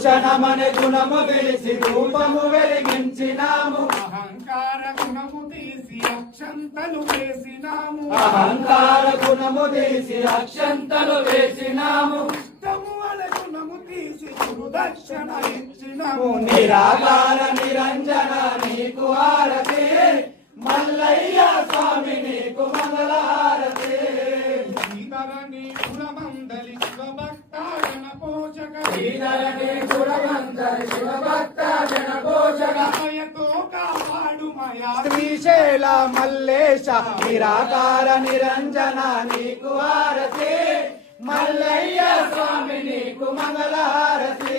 భూషణమనే గుణము విడిసి రూపము వెలిగించినాము అహంకార గుణము తీసి అక్షంతలు వేసినాము అహంకార గుణము తీసి అక్షంతలు వేసినాము ఇష్టము అనే గుణము తీసి గురుదక్షిణ ఇచ్చినాము నిరాకార నిరంజన నీకు హారతి మల్లయ్య స్వామి నీకు మంగళహారతి శ్రీధరణి గుణమందలి శివభక్త జన పోషక శ్రీధరణి గుణమందలి శివభక్త జన పోషక మాయతో కాపాడు మాయా శ్రీశైల మల్లేశ నిరాకార నిరంజన నీకు హారతి మల్లయ్య స్వామి నీకు మంగళహారతి